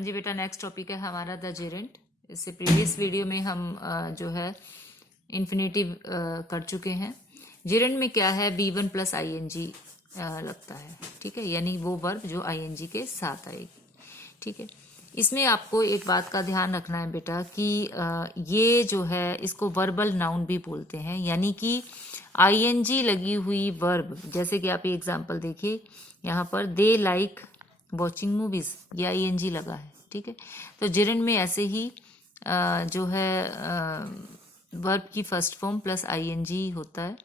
हाँ जी बेटा, next topic है हमारा द जेरेंट। इससे प्रीवियस वीडियो में हम जो है इन्फिनेटिव कर चुके हैं। जेरेंट में क्या है, V1 प्लस ING लगता है, ठीक है, यानी वो वर्ब जो ING के साथ आएगी, ठीक है। इसमें आपको एक बात का ध्यान रखना है बेटा कि ये जो है इसको वर्बल नाउन भी बोलते हैं, यानी कि ING लगी हुई वर्ब। जैसे कि आप ये एग्जांपल देखिए, यहाँ पर दे लाइक वॉचिंग मूवीज, ये ING लगा है, ठीक है। तो जेरेंट में ऐसे ही जो है वर्ब की फर्स्ट फॉर्म प्लस ING होता है,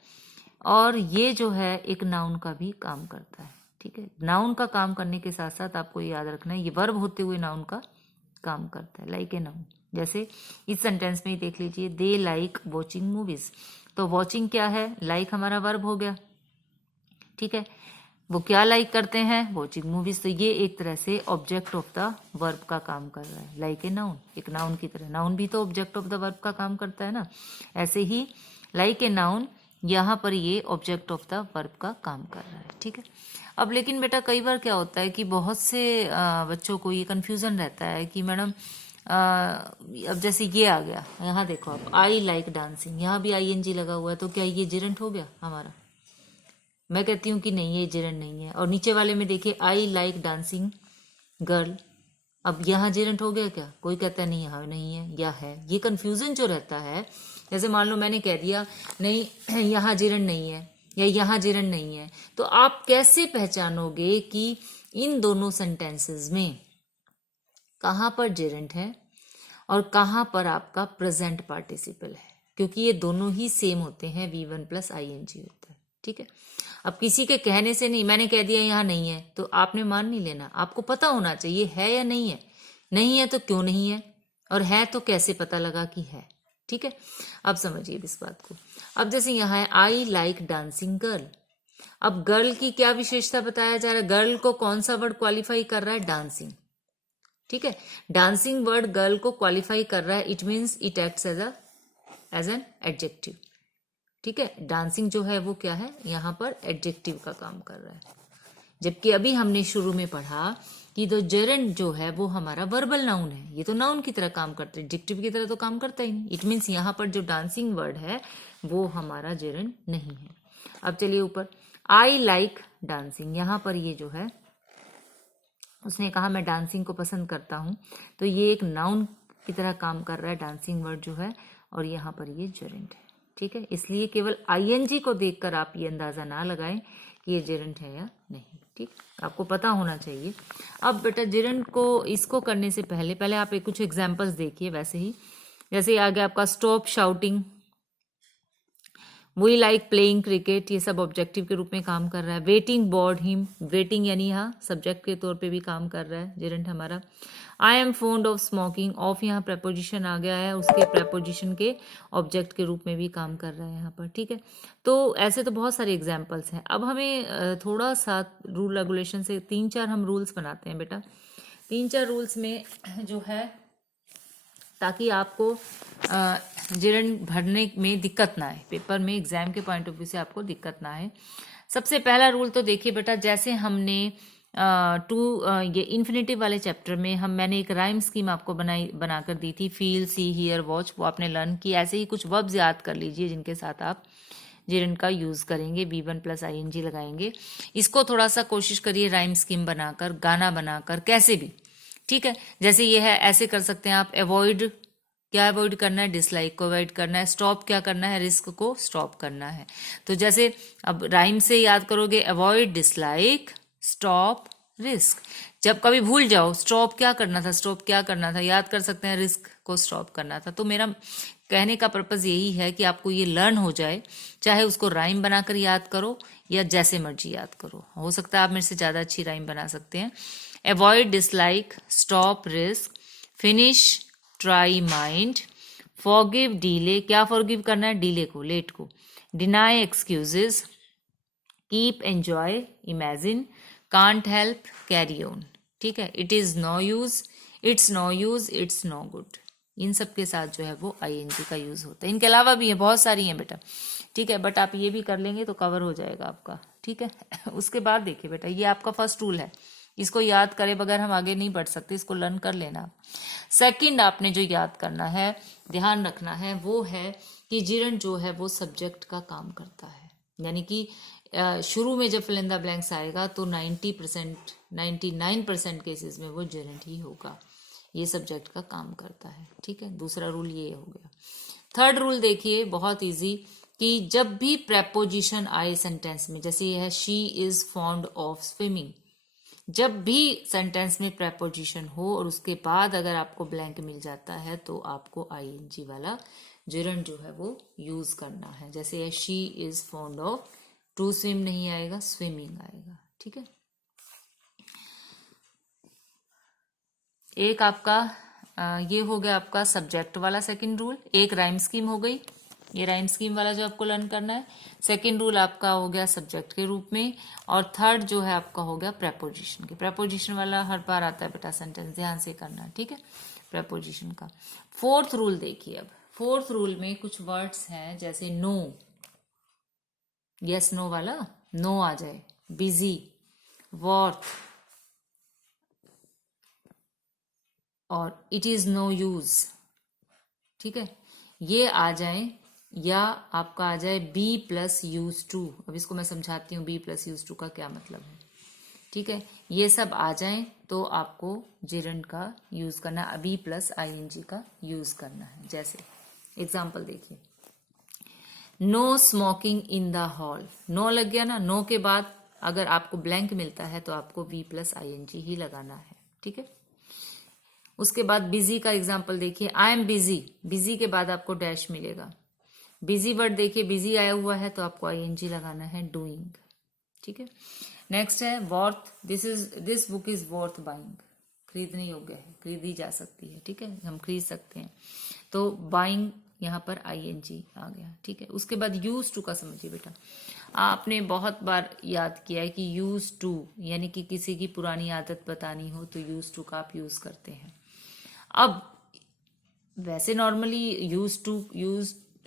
और ये जो है एक नाउन का भी काम करता है, ठीक है। नाउन का काम करने के साथ साथ आपको ये याद रखना है ये वर्ब होते हुए नाउन का काम करता है, लाइक ए नाउन। जैसे इस सेंटेंस में ही देख लीजिए, दे लाइक वॉचिंग मूवीज। तो वॉचिंग क्या है, लाइक हमारा वर्ब हो गया, ठीक है। वो क्या लाइक करते हैं, वॉचिंग मूवीज। तो ये एक तरह से ऑब्जेक्ट ऑफ द वर्ब का काम कर रहा है, लाइक ए नाउन, एक नाउन की तरह। नाउन भी तो ऑब्जेक्ट ऑफ द वर्ब का काम करता है ना, ऐसे ही लाइक ए नाउन यहाँ पर ये ऑब्जेक्ट ऑफ द वर्ब का काम कर रहा है, ठीक है। अब लेकिन बेटा कई बार क्या होता है कि बहुत से बच्चों को ये कंफ्यूजन रहता है कि मैडम अब जैसे ये आ गया, यहाँ देखो आप, आई लाइक डांसिंग, यहाँ भी ING लगा हुआ है, तो क्या ये जेरेंट हो गया हमारा? मैं कहती हूँ कि नहीं, ये जेरेंट नहीं है। और नीचे वाले में देखिए, आई लाइक डांसिंग गर्ल, अब यहाँ जेरेंट हो गया क्या? कोई कहता है नहीं, यहाँ नहीं है या है। ये कंफ्यूजन जो रहता है, जैसे मान लो मैंने कह दिया नहीं यहाँ जेरेंट नहीं है या यहाँ जेरेंट नहीं है, तो आप कैसे पहचानोगे कि इन दोनों सेंटेंसेस में कहाँ पर जेरेंट है और कहाँ पर आपका प्रेजेंट पार्टिसिपल है? क्योंकि ये दोनों ही सेम होते हैं, V1 प्लस ING होता है, ठीक है। अब किसी के कहने से नहीं, मैंने कह दिया यहाँ नहीं है तो आपने मान नहीं लेना, आपको पता होना चाहिए है या नहीं है। नहीं है तो क्यों नहीं है, और है तो कैसे पता लगा कि है, ठीक है। अब समझिए इस बात को। अब जैसे यहाँ है आई लाइक डांसिंग गर्ल, अब गर्ल की क्या विशेषता बताया जा रहा है? गर्ल को कौन सा वर्ड क्वालिफाई कर रहा है? डांसिंग, ठीक है। डांसिंग वर्ड गर्ल को क्वालिफाई कर रहा है, it means it acts as an adjective, ठीक है। डांसिंग जो है वो क्या है, यहाँ पर एडजेक्टिव का काम कर रहा है। जबकि अभी हमने शुरू में पढ़ा कि तो जेरेंट जो है वो हमारा वर्बल नाउन है, ये तो नाउन की तरह काम करता है, एडजेक्टिव की तरह तो काम करता ही नहीं। इट मीन्स यहाँ पर जो डांसिंग वर्ड है वो हमारा जेरेंट नहीं है। अब चलिए ऊपर, आई लाइक डांसिंग, यहाँ पर ये जो है उसने कहा मैं डांसिंग को पसंद करता हूँ, तो ये एक नाउन की तरह काम कर रहा है डांसिंग वर्ड जो है, और यहाँ पर ये जेरेंट है, ठीक है। इसलिए केवल ING को देखकर आप ये अंदाजा ना लगाएं कि ये जेरेंट है या नहीं, ठीक, आपको पता होना चाहिए। अब बेटा जेरेंट को इसको करने से पहले आप कुछ एग्जाम्पल्स देखिए। वैसे ही जैसे आ गया आपका stop shouting, we like playing cricket, ये सब ऑब्जेक्टिव के रूप में काम कर रहा है। वेटिंग बोर्ड हिम, वेटिंग यानी यहाँ सब्जेक्ट के तौर पे भी काम कर रहा है जेरेंट हमारा। I am found of smoking, of यहाँ प्रेपोजिशन आ गया है, उसके प्रेपोजिशन के ऑब्जेक्ट के रूप में भी काम कर रहा है यहाँ पर, ठीक है। तो ऐसे तो बहुत सारे एग्जाम्पल्स हैं। अब हमें थोड़ा सा रूल रेगुलेशन से 3-4 हम रूल्स बनाते हैं बेटा। 3-4 रूल्स में जो है, ताकि आपको जेरेंट भरने में दिक्कत ना आए, पेपर में एग्जाम के पॉइंट ऑफ व्यू से आपको दिक्कत ना आए। सबसे पहला रूल तो देखिए बेटा, जैसे हमने ये इन्फिनेटिव वाले चैप्टर में मैंने एक राइम स्कीम आपको बनाकर दी थी, फील, सी, हियर, वॉच, वो आपने लर्न की। ऐसे ही कुछ वर्ब्स याद कर लीजिए जिनके साथ आप जेरेंट का यूज करेंगे, V1 प्लस ING लगाएंगे। इसको थोड़ा सा कोशिश करिए राइम स्कीम बनाकर, गाना बनाकर, कैसे भी, ठीक है। जैसे ये है, ऐसे कर सकते हैं आप। अवॉइड, क्या अवॉइड करना है? डिसलाइक को अवॉइड करना है। स्टॉप क्या करना है? रिस्क को स्टॉप करना है। तो जैसे अब राइम से याद करोगे, अवॉइड डिसलाइक, स्टॉप रिस्क। जब कभी भूल जाओ स्टॉप क्या करना था, स्टॉप क्या करना था, याद कर सकते हैं रिस्क को स्टॉप करना था। तो मेरा कहने का पर्पज यही है कि आपको ये लर्न हो जाए, चाहे उसको राइम बनाकर याद करो या जैसे मर्जी याद करो। हो सकता है आप मेरे से ज्यादा अच्छी राइम बना सकते हैं। Avoid dislike, stop risk, finish try mind, forgive delay, क्या फॉरगिव करना है? डिले को, लेट को। Deny excuses, keep enjoy, imagine, can't help, carry on, ठीक है। It is no use, it's no use, it's no good, इन सब के साथ जो है वो ING का यूज होता है। इनके अलावा भी है, बहुत सारी हैं बेटा, ठीक है, बट आप ये भी कर लेंगे तो कवर हो जाएगा आपका, ठीक है। उसके बाद देखिए बेटा, ये आपका फर्स्ट रूल है, इसको याद करे बगैर हम आगे नहीं बढ़ सकते, इसको लर्न कर लेना। सेकंड आपने जो याद करना है, ध्यान रखना है, वो है कि जिरंड जो है वो सब्जेक्ट का काम करता है। यानी कि शुरू में जब फिल इन द ब्लैंक्स आएगा तो 90% 99% केसेस में वो जिरंड ही होगा, ये सब्जेक्ट का काम करता है। ठीक है, दूसरा रूल ये हो गया। थर्ड रूल देखिए, बहुत इजी, कि जब भी प्रेपोजिशन आए सेंटेंस में, जैसे ये है she is fond of swimming, जब भी सेंटेंस में प्रेपोजिशन हो और उसके बाद अगर आपको ब्लैंक मिल जाता है तो आपको आईएनजी वाला जिरंड जो है वो यूज करना है। जैसे है she is fond of, to swim नहीं आएगा, स्विमिंग आएगा। ठीक है, एक आपका ये हो गया आपका सब्जेक्ट वाला सेकंड रूल। एक राइम स्कीम हो गई, ये राइम स्कीम वाला जो आपको लर्न करना है। सेकंड रूल आपका हो गया सब्जेक्ट के रूप में, और थर्ड जो है आपका हो गया प्रेपोजिशन के। प्रेपोजिशन वाला हर बार आता है बेटा सेंटेंस, ध्यान से करना है। ठीक है, प्रेपोजिशन का। फोर्थ रूल देखिए, अब फोर्थ रूल में कुछ वर्ड्स हैं जैसे नो, यस नो वाला नो आ जाए, बिजी, वर्थ और इट इज नो यूज। ठीक है, ये आ जाए, या आपका आ जाए बी प्लस यूज टू। अब इसको मैं समझाती हूँ बी प्लस यूज टू का क्या मतलब है। ठीक है, ये सब आ जाए तो आपको जिरंड का यूज करना है, बी प्लस आईएनजी का यूज करना है। जैसे एग्जाम्पल देखिए, no smoking in the hall, no लग गया ना, नो के बाद अगर आपको ब्लैंक मिलता है तो आपको बी प्लस आईएनजी ही लगाना है। ठीक है, उसके बाद बिजी का एग्जाम्पल देखिए, आई एम बिजी, बिजी के बाद आपको डैश मिलेगा। बिजी वर्ड देखिए, बिजी आया हुआ है तो आपको आईएनजी लगाना है, डूइंग। ठीक है, नेक्स्ट है worth, this book is worth buying, खरीदने योग्य है, खरीदी जा सकती है। ठीक है, हम खरीद सकते हैं, तो बाइंग यहाँ पर आईएनजी आ गया। ठीक है, उसके बाद यूज टू का समझिए बेटा, आपने बहुत बार याद किया है कि यूज टू यानी कि किसी की पुरानी आदत बतानी हो तो यूज टू का आप यूज करते हैं। अब वैसे नॉर्मली यूज टू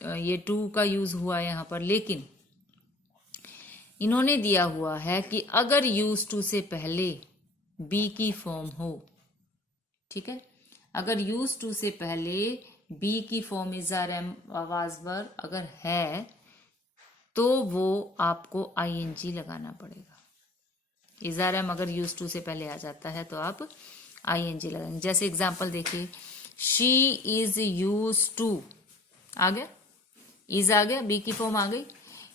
ये टू का यूज हुआ है यहाँ पर, लेकिन इन्होंने दिया हुआ है कि अगर यूज टू से पहले बी की फॉर्म हो, ठीक है, अगर यूज टू से पहले बी की फॉर्म इजार एम आवाजवर अगर है तो वो आपको आईएनजी लगाना पड़ेगा। इजार एम अगर यूज टू से पहले आ जाता है तो आप आईएनजी लगाएंगे। जैसे एग्जांपल देखिए, शी इज यूज टू, आ गया, इज आ गया, बी की फॉर्म आ गई,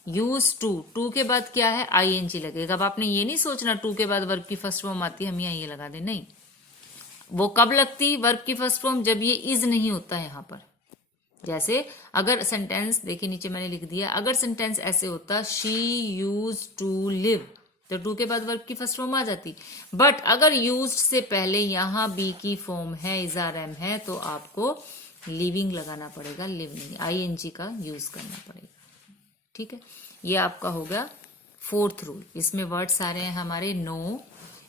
यूज टू, टू के बाद क्या है, आईएनजी लगेगा। अब आपने ये नहीं सोचना टू के बाद वर्ब की फर्स्ट फॉर्म आती है हम यहाँ ये लगा दें, नहीं, वो कब लगती वर्ब की फर्स्ट फॉर्म, जब ये इज नहीं होता है यहाँ पर। जैसे अगर सेंटेंस देखिए नीचे मैंने लिख दिया, अगर सेंटेंस ऐसे होता शी यूज टू लिव, तो टू के बाद वर्ब की फर्स्ट फॉर्म आ जाती। बट अगर यूज से पहले यहाँ बी की फॉर्म है, इजार एम है, तो आपको लिविंग लगाना पड़ेगा, लिव नहीं, आईएनजी का यूज करना पड़ेगा। ठीक है, ये आपका होगा फोर्थ रूल। इसमें वर्ड्स आ रहे हैं हमारे no,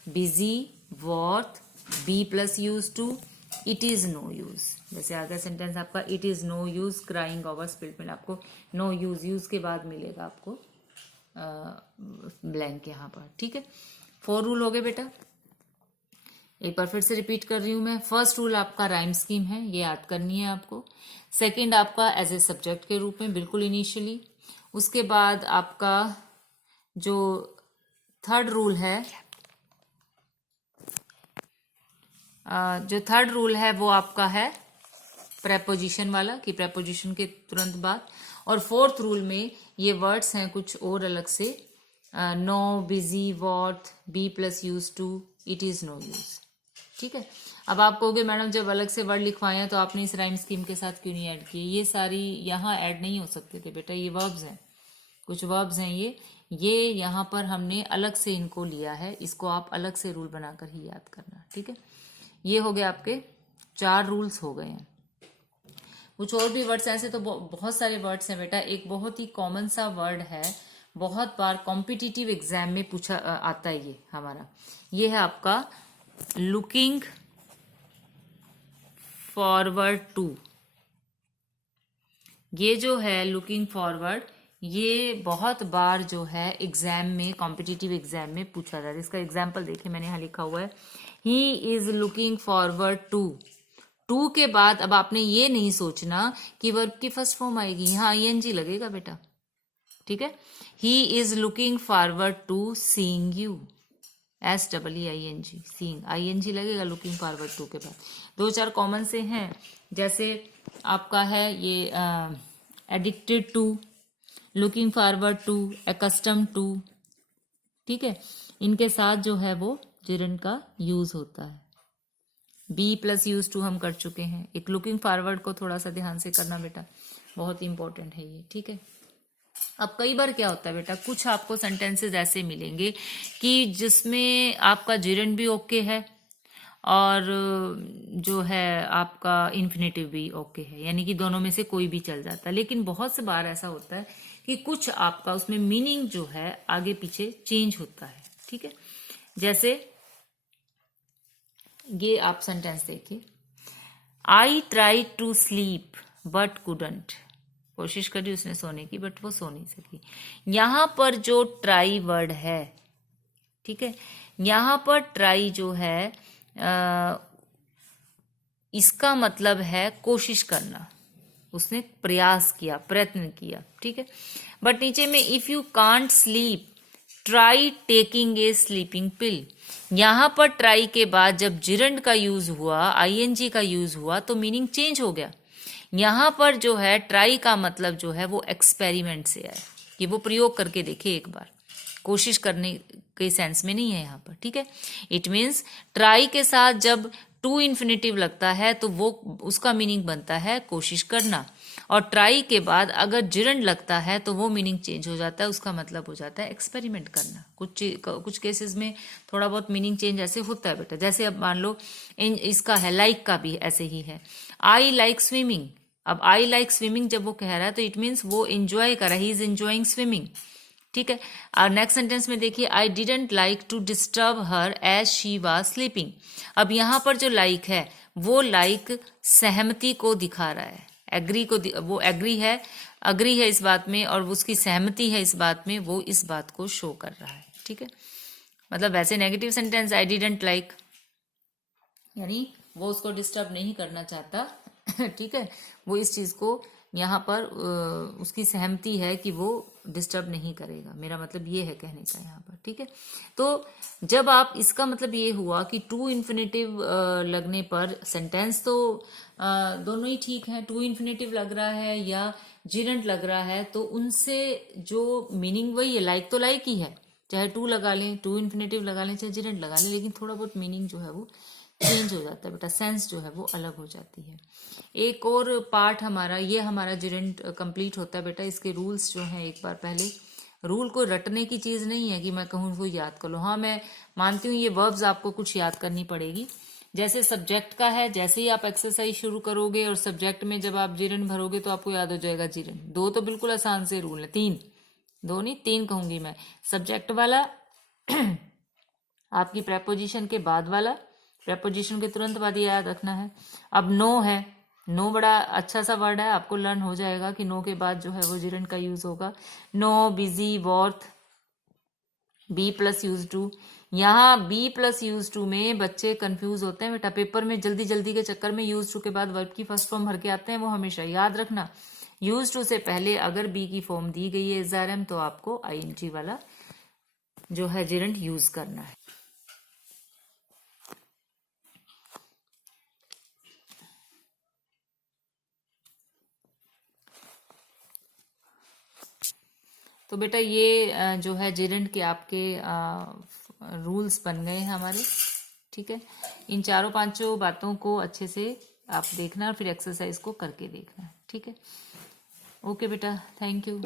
busy, worth, be plus use to, it is no use. जैसे आगे सेंटेंस आपका it is no use crying over spilled milk, आपको नो यूज, यूज के बाद मिलेगा आपको ब्लैंक यहाँ पर। ठीक है, 4 रूल हो गए बेटा। एक बार फिर से रिपीट कर रही हूं मैं। फर्स्ट रूल आपका राइम स्कीम है, ये याद करनी है आपको। सेकंड आपका एज ए सब्जेक्ट के रूप में बिल्कुल इनिशियली। उसके बाद आपका जो थर्ड रूल है, वो आपका है प्रेपोजिशन वाला, कि प्रेपोजिशन के तुरंत बाद। और फोर्थ रूल में ये वर्ड्स हैं कुछ और अलग से, no, busy, worth, be plus use to, it is no use. ठीक है, अब आप कहोगे मैडम जब अलग से वर्ड लिखवाए हैं तो आपने इस राइम स्कीम के साथ क्यों नहीं ऐड किए? ये सारी यहाँ ऐड नहीं हो सकते थे बेटा, ये वर्ब्स हैं, कुछ वर्ब्स हैं ये यहाँ पर हमने अलग से इनको लिया है, इसको आप अलग से रूल बनाकर ही याद करना। ठीक है, ये हो गए आपके 4 रूल्स हो गए हैं। कुछ और भी वर्ड्स ऐसे तो बहुत सारे वर्ड्स हैं बेटा। एक बहुत ही कॉमन सा वर्ड है, बहुत बार कॉम्पिटिटिव एग्जाम में पूछा आता है ये हमारा, ये है आपका लुकिंग फॉरवर्ड टू। ये जो है लुकिंग फॉरवर्ड, ये बहुत बार जो है एग्जाम में, कॉम्पिटिटिव एग्जाम में पूछा जाता है। इसका एग्जाम्पल देखिए, मैंने यहाँ लिखा हुआ है, he is looking forward to के बाद अब आपने ये नहीं सोचना कि वर्ब की फर्स्ट फॉर्म आएगी, यहाँ आईएनजी लगेगा बेटा, ठीक है। He is looking forward to seeing you, SEEING, seeing, ING लगेगा लुकिंग फॉरवर्ड टू के बाद। दो चार कॉमन से हैं, जैसे आपका है ये addicted to, looking forward to, accustomed to, ठीक है। इनके साथ जो है वो जिरंड का यूज होता है। बी प्लस यूज टू हम कर चुके हैं। एक लुकिंग फॉरवर्ड को थोड़ा सा ध्यान से करना बेटा, बहुत इंपॉर्टेंट है ये, ठीक है। अब कई बार क्या होता है बेटा, कुछ आपको सेंटेंसेस ऐसे मिलेंगे कि जिसमें आपका जिरंड भी ओके है और जो है आपका इन्फिनेटिव भी ओके है, यानी कि दोनों में से कोई भी चल जाता है। लेकिन बहुत से बार ऐसा होता है कि कुछ आपका उसमें मीनिंग जो है आगे पीछे चेंज होता है, ठीक है। जैसे ये आप सेंटेंस देखिए, I try to sleep but couldn't, कोशिश करी उसने सोने की बट वो सो नहीं सकी। यहां पर जो ट्राई वर्ड है, ठीक है, यहां पर ट्राई जो है इसका मतलब है कोशिश करना, उसने प्रयास किया, प्रयत्न किया, ठीक है। बट नीचे में if you can't sleep try taking a sleeping pill, यहां पर ट्राई के बाद जब जिरंड का यूज हुआ, आईएनजी का यूज हुआ, तो मीनिंग चेंज हो गया। यहां पर जो है ट्राई का मतलब जो है वो एक्सपेरिमेंट से आया, कि वो प्रयोग करके देखे एक बार, कोशिश करने के सेंस में नहीं है यहाँ पर, ठीक है। इट मीन्स ट्राई के साथ जब टू इन्फिनेटिव लगता है तो वो उसका मीनिंग बनता है कोशिश करना, और ट्राई के बाद अगर जिरंड लगता है तो वो मीनिंग चेंज हो जाता है, उसका मतलब हो जाता है एक्सपेरिमेंट करना। कुछ केसेस में थोड़ा बहुत मीनिंग चेंज ऐसे होता है बेटा, जैसे अब मान लो इसका है लाइक का भी ऐसे ही है, आई लाइक स्विमिंग। अब आई लाइक स्विमिंग जब वो कह रहा है तो इट मीन्स वो एंजॉय कर रहा है, ही इज एंजॉइंग स्विमिंग, ठीक है। और नेक्स्ट सेंटेंस में देखिए, I didn't like to disturb her as she was sleeping. अब यहां पर जो लाइक है वो लाइक सहमति को दिखा रहा है, एग्री को, वो एग्री है इस बात में, और उसकी सहमति है इस बात में, वो इस बात को शो कर रहा है, ठीक है। मतलब वैसे negative sentence I didn't like, यानी वो उसको डिस्टर्ब नहीं करना चाहता, ठीक है, वो इस चीज को यहाँ पर उसकी सहमति है कि वो डिस्टर्ब नहीं करेगा, मेरा मतलब ये है कहने का यहाँ पर, ठीक है। तो जब आप, इसका मतलब ये हुआ कि टू इन्फिनेटिव लगने पर सेंटेंस तो दोनों ही ठीक है, टू इन्फिनेटिव लग रहा है या जिरंट लग रहा है, तो उनसे जो मीनिंग वही है, लाइक तो लाइक ही है, चाहे टू लगा लें, टू इन्फिनेटिव लगा लें, चाहे जिरंट लगा लें, लेकिन थोड़ा बहुत मीनिंग जो है वो चेंज हो जाता है बेटा, सेंस जो है वो अलग हो जाती है। एक और पार्ट हमारा, ये हमारा जिरंट कंप्लीट होता है बेटा। इसके रूल्स जो हैं, एक बार पहले, रूल को रटने की चीज नहीं है कि मैं कहूँ उसको याद कर लो, हाँ मैं मानती हूँ ये वर्ब्स आपको कुछ याद करनी पड़ेगी। जैसे सब्जेक्ट का है, जैसे ही आप एक्सरसाइज शुरू करोगे और सब्जेक्ट में जब आप जिरंट भरोगे तो आपको याद हो जाएगा जिरंट। दो तो बिल्कुल आसान से रूल है, दो नहीं तीन कहूंगी मैं। सब्जेक्ट वाला, आपकी प्रेपोजिशन के बाद वाला, प्रेपोजिशन के तुरंत बाद ये याद रखना है। अब नो है, नो बड़ा अच्छा सा वर्ड है, आपको लर्न हो जाएगा कि नो के बाद जो है वो जिरंट का यूज होगा। No, busy, worth, be plus use to. यहाँ बी प्लस यूज टू में बच्चे कंफ्यूज होते हैं बेटा, पेपर में जल्दी जल्दी के चक्कर में यूज टू के बाद वर्ब की फर्स्ट फॉर्म भर के आते हैं, वो हमेशा याद रखना। यूज टू से पहले अगर बी की फॉर्म दी गई है एसआरएम, तो आपको आईएनजी वाला जो है जिरंट यूज करना है। तो बेटा ये जो है जिरंट के आपके रूल्स बन गए हैं हमारे, ठीक है। इन चारों पांचों बातों को अच्छे से आप देखना, फिर एक्सरसाइज को करके देखना, ठीक है। ओके बेटा, थैंक यू।